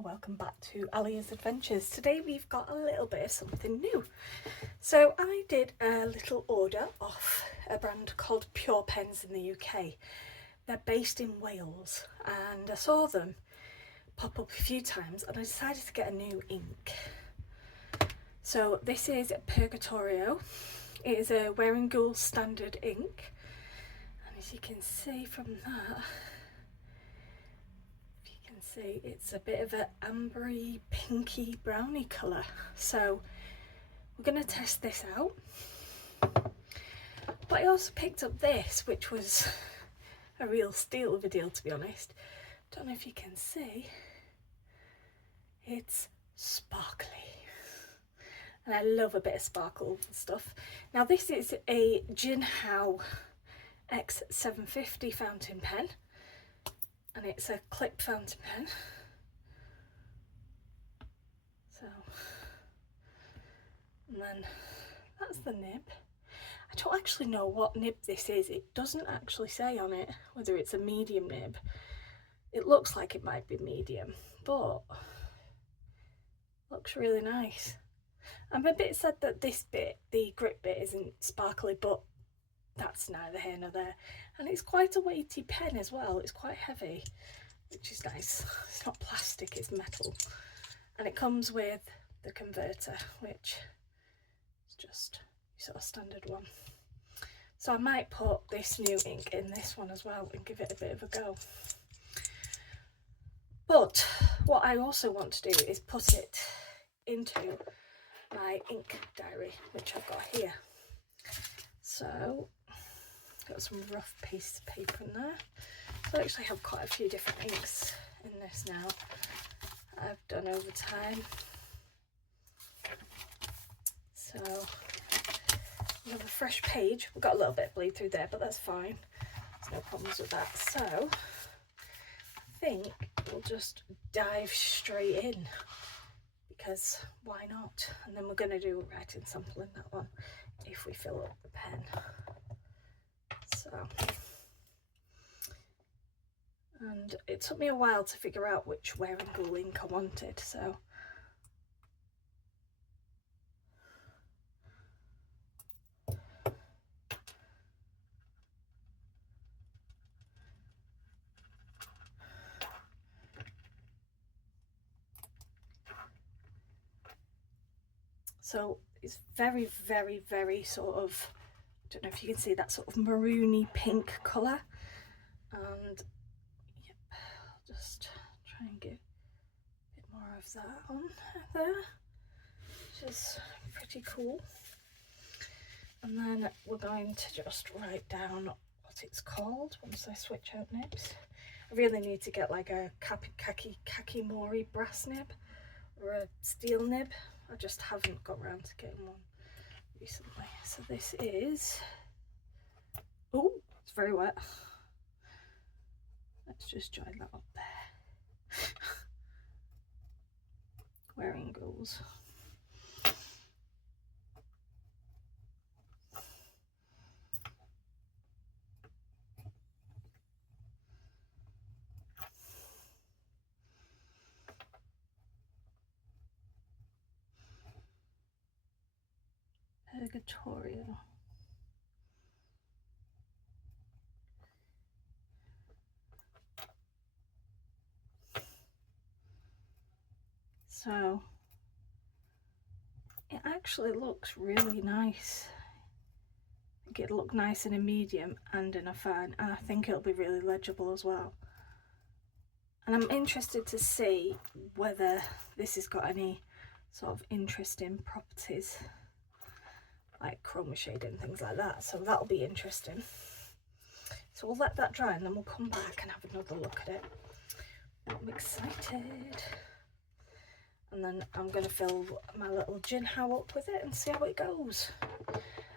Welcome back to Alia's Adventures. Today we've got a little bit of something new. So I did a little order off a brand called Pure Pens in the UK. They're based in Wales and I saw them pop up a few times and I decided to get a new ink. So this is Purgatorio. It is a Wearinguel standard ink, and as you can see from that, see it's a bit of an ambery pinky browny colour. So we're going to test this out. But I also picked up this, which was a real steal of a deal, to be honest. Don't know if you can see, it's sparkly and I love a bit of sparkle and stuff. Now this is a Jinhao X750 fountain pen, and it's a clip fountain pen. So, and then that's the nib. I don't actually know what nib this is. It doesn't actually say on it whether it's a medium nib. It looks like it might be medium, but looks really nice. I'm a bit sad that this bit, the grip bit, isn't sparkly, but that's neither here nor there. And it's quite a weighty pen as well. It's quite heavy, which is nice. It's not plastic, it's metal. And it comes with the converter, which is just sort of standard one. So I might put this new ink in this one as well and give it a bit of a go. But what I also want to do is put it into my ink diary, which I've got here. So got some rough piece of paper in there. So I actually have quite a few different inks in this now I've done over time. So we have a fresh page. We've got a little bit of bleed through there, but that's fine. There's no problems with that. So I think we'll just dive straight in, because why not? And then we're going to do a writing sample in that one if we fill up the pen. So, and it took me a while to figure out which Wearinguel ink I wanted, so it's very, very, very sort of, I don't know if you can see that sort of maroony pink colour. And yep, I'll just try and get a bit more of that on there, which is pretty cool. And then we're going to just write down what it's called once I switch out nibs. I really need to get like a kakimori brass nib or a steel nib. I just haven't got around to getting one recently. So this is, oh, it's very wet. Let's just join that up there. Wearinguels. Purgatorio. So it actually looks really nice. I think it'll look nice in a medium and in a fine, and I think it'll be really legible as well. And I'm interested to see whether this has got any sort of interesting properties like chroma shading and things like that, so that'll be interesting. So we'll let that dry and then we'll come back and have another look at it. I'm excited. And then I'm going to fill my little Jinhao up with it and see how it goes.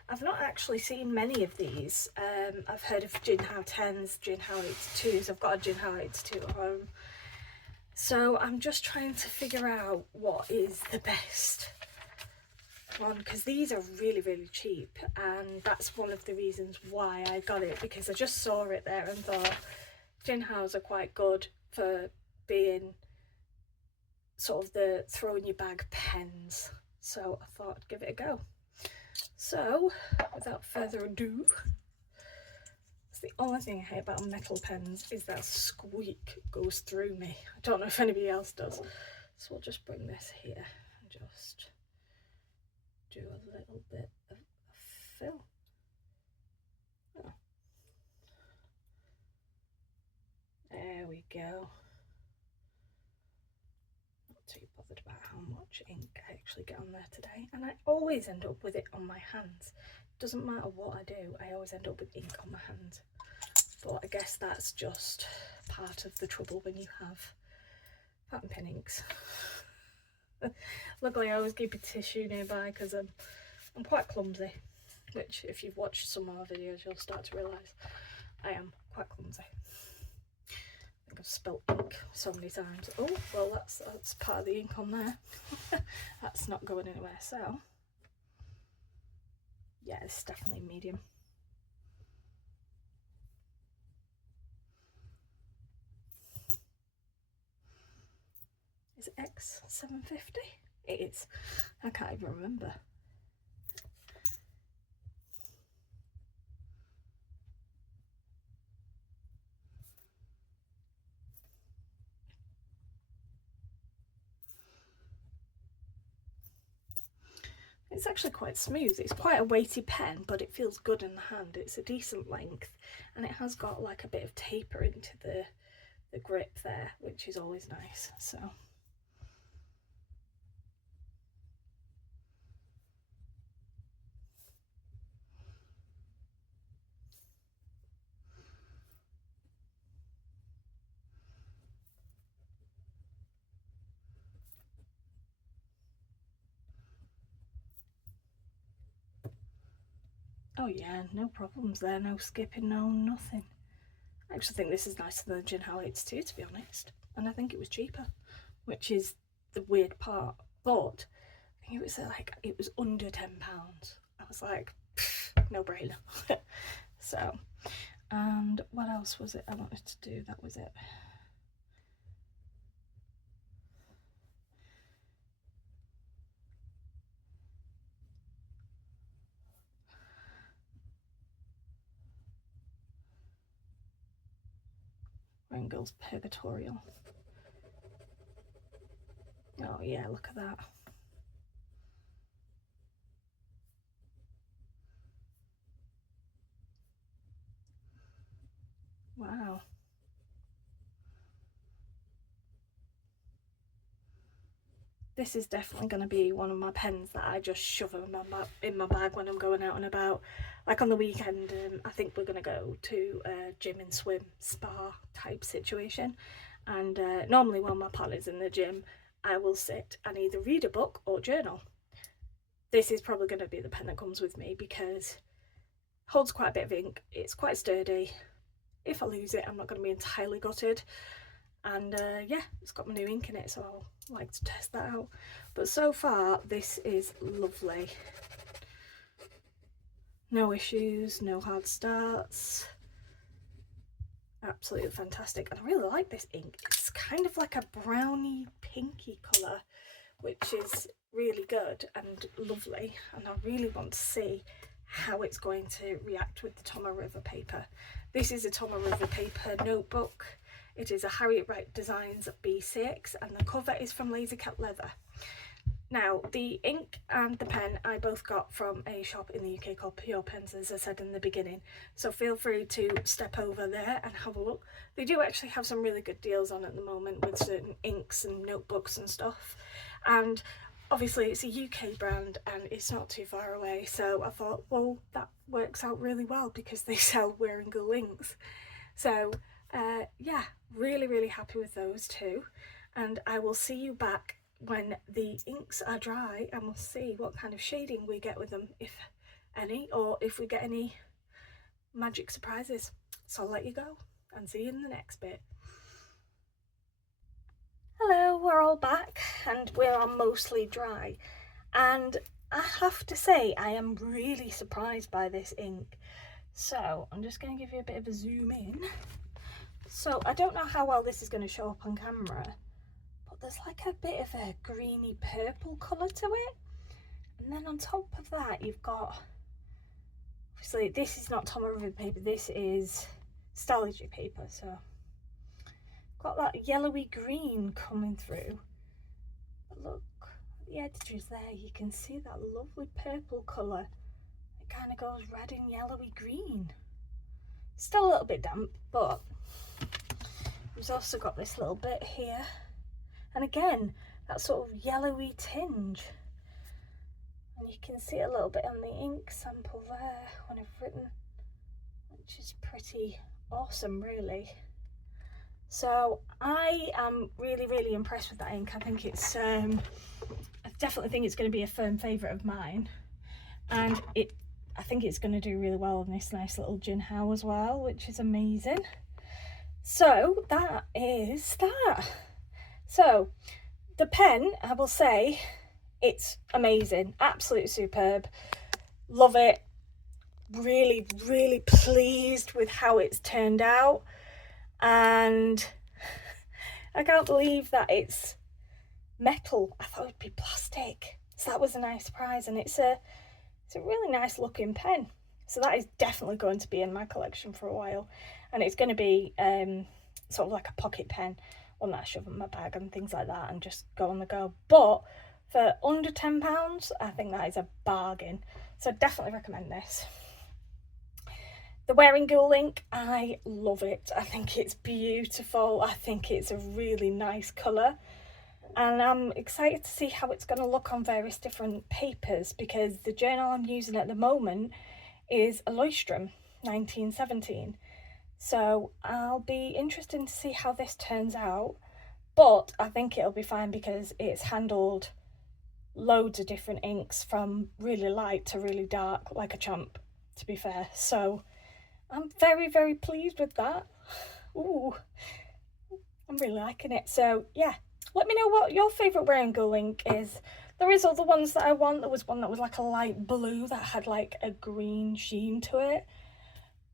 I've not actually seen many of these. I've heard of Jinhao 10s, Jinhao X2s. I've got a Jinhao X2 at home. So I'm just trying to figure out what is the best one because these are really cheap, and that's one of the reasons why I got it, because I just saw it there and thought Jinhaos are quite good for being sort of the throw in your bag pens, so I thought I'd give it a go. So without further ado, it's the only thing I hate about metal pens is that squeak goes through me. I don't know if anybody else does. So we'll just bring this here and just do a little bit of fill. Oh. There we go. Not too bothered about how much ink I actually get on there today, and I always end up with it on my hands. Doesn't matter what I do, I always end up with ink on my hands. But I guess that's just part of the trouble when you have fountain pen inks. Luckily I always keep a tissue nearby because I'm quite clumsy, which if you've watched some of my videos you'll start to realise I am quite clumsy. I think I've spilt ink so many times. Oh well, that's part of the ink on there. That's not going anywhere. So yeah, it's definitely medium. Is it X750? It is. I can't even remember. It's actually quite smooth. It's quite a weighty pen, but it feels good in the hand. It's a decent length, and it has got like a bit of taper into the grip there, which is always nice. So oh yeah, no problems there, no skipping, no nothing. I actually think this is nicer than the Jinhao X2, to be honest, and I think it was cheaper, which is the weird part. But I think it was like, it was under £10. I was like, no brainer. So, and what else was it I wanted to do? That was it. Wearinguel Purgatorio. Oh yeah, look at that. Wow. This is definitely going to be one of my pens that I just shove in my bag when I'm going out and about. Like on the weekend, I think we're going to go to a gym and swim spa type situation. And normally when my partner's in the gym, I will sit and either read a book or journal. This is probably going to be the pen that comes with me because it holds quite a bit of ink. It's quite sturdy. If I lose it, I'm not going to be entirely gutted. And yeah, it's got my new ink in it, so I'll like to test that out. But so far this is lovely. No issues, no hard starts. Absolutely fantastic. And I really like this ink. It's kind of like a browny pinky colour, which is really good and lovely, and I really want to see how it's going to react with the Tomoe River paper. This is a Tomoe River paper notebook. It is a Harriet Wright Designs B6, and the cover is from Lazy Cat Leather. Now, the ink and the pen I both got from a shop in the UK called Pure Pens, as I said in the beginning, so feel free to step over there and have a look. They do actually have some really good deals on at the moment with certain inks and notebooks and stuff, and obviously it's a UK brand and it's not too far away, so I thought, well, that works out really well because they sell Wearinguel inks. So yeah, really happy with those two, and I will see you back when the inks are dry and we'll see what kind of shading we get with them, if any, or if we get any magic surprises. So I'll let you go and see you in the next bit. Hello, we're all back and we are mostly dry, and I have to say I am really surprised by this ink. So I'm just going to give you a bit of a zoom in. So I don't know how well this is going to show up on camera, but there's like a bit of a greeny purple colour to it. And then on top of that, you've got, obviously this is not Tom River paper, this is Stalogy paper. So got that yellowy green coming through. But look, at the edges there, you can see that lovely purple colour. It kind of goes red and yellowy green. Still a little bit damp, but we've also got this little bit here, and again that sort of yellowy tinge, and you can see a little bit on the ink sample there when I've written, which is pretty awesome really. So I am really impressed with that ink. I think it's I definitely think it's going to be a firm favourite of mine, and I think it's going to do really well on this nice little Jinhao as well, which is amazing. So that is that. So the pen, I will say, it's amazing, absolutely superb, love it, really pleased with how it's turned out, and I can't believe that it's metal. I thought it'd be plastic, so that was a nice surprise, and it's a really nice looking pen. So that is definitely going to be in my collection for a while, and it's going to be sort of like a pocket pen, one that I shove in my bag and things like that and just go on the go. But for under £10, I think that is a bargain, so definitely recommend this. The Wearinguel ink, I love it. I think it's beautiful. I think it's a really nice colour, and I'm excited to see how it's going to look on various different papers, because the journal I'm using at the moment is a Leuchtturm 1917, so I'll be interested to see how this turns out. But I think it'll be fine because it's handled loads of different inks from really light to really dark, like a champ, to be fair. So I'm very pleased with that. Ooh, I'm really liking it. So yeah, let me know what your favourite Wearinguel ink is. There is other ones that I want. There was one that was like a light blue that had like a green sheen to it,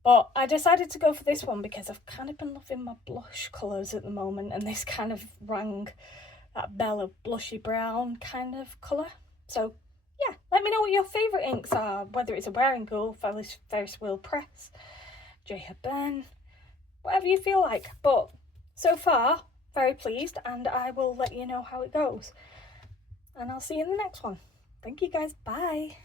but I decided to go for this one because I've kind of been loving my blush colours at the moment, and this kind of rang that bell of blushy brown kind of colour. So yeah, let me know what your favourite inks are, whether it's a Wearinguel, Ferris Wheel Press, J. Herbin, whatever you feel like. But so far, very pleased, and I will let you know how it goes. And I'll see you in the next one. Thank you guys. Bye.